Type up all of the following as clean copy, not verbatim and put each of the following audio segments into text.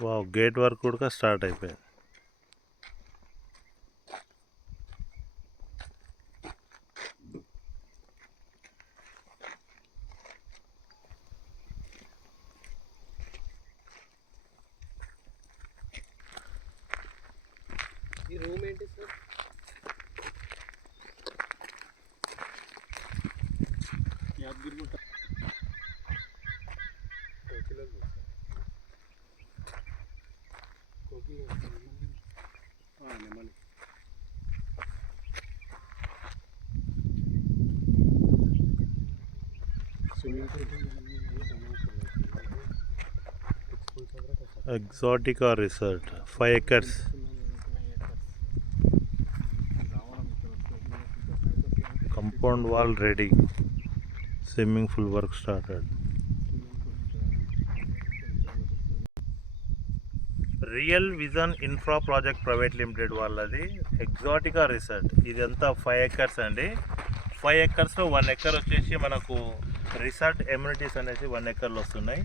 Wow, gate work కూడా start అయిపోయింది. ఈ రూమ్ ఏంటి సార్? యాదగిరిగుట్ట కోకిలలో నెమలి. Exotica resort 5 acres. Compound wall ready. Swimming pool work started. Real vision infra project private limited వాళ్ళది Exotica resort. ఇదంతా 5 acres అండి. 5 acresలో 1 acre వచ్చేసి మనకు రిసార్ట్ ఎమ్యూనిటీస్ అనేసి 1 acreలో వస్తున్నాయి.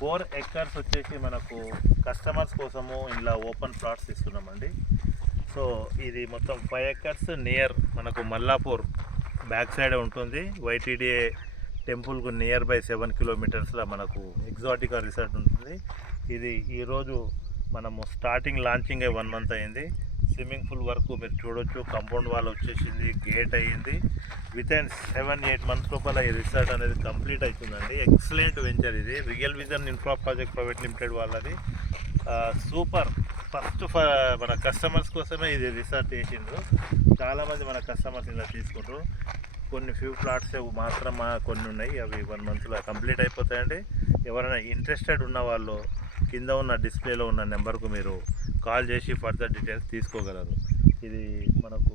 4 acres వచ్చేసి మనకు కస్టమర్స్ కోసము ఇలా ఓపెన్ ప్లాట్స్ ఇస్తున్నామండి. సో ఇది మొత్తం 5 acres నియర్ మనకు మల్లాపూర్ బ్యాక్ సైడ్ ఉంటుంది. వైటీడీఏ టెంపుల్కు నియర్ బై 7 kilometers మనకు ఎగ్జాటికా రిసార్ట్ ఉంటుంది. ఇది ఈరోజు మనము స్టార్టింగ్ లాంచింగ్ 1 month అయింది. స్విమ్మింగ్ పూల్ వరకు మీరు చూడొచ్చు. కాంపౌండ్ వాల్ వచ్చేసింది, గేట్ అయ్యింది. విత్ ఇన్ 7-8 months లోపల ఈ రిసార్ట్ అనేది కంప్లీట్ అవుతుందండి. ఎక్సలెంట్ వెంచర్ ఇది. Real vision infra project private limited వాళ్ళది. సూపర్. ఫస్ట్ మన కస్టమర్స్ కోసమే ఇది రిసార్ట్ చేసిండ్రు. చాలామంది మన కస్టమర్స్ ఇలా తీసుకుంటారు. కొన్ని ఫ్యూ ప్లాట్స్ మాత్రం కొన్ని ఉన్నాయి, అవి 1 monthలో కంప్లీట్ అయిపోతాయండి. ఎవరైనా ఇంట్రెస్టెడ్ ఉన్న వాళ్ళు కింద ఉన్న డిస్ప్లేలో ఉన్న నెంబర్కు మీరు కాల్ చేసి ఫర్దర్ డీటెయిల్స్ తీసుకోగలరు. ఇది మనకు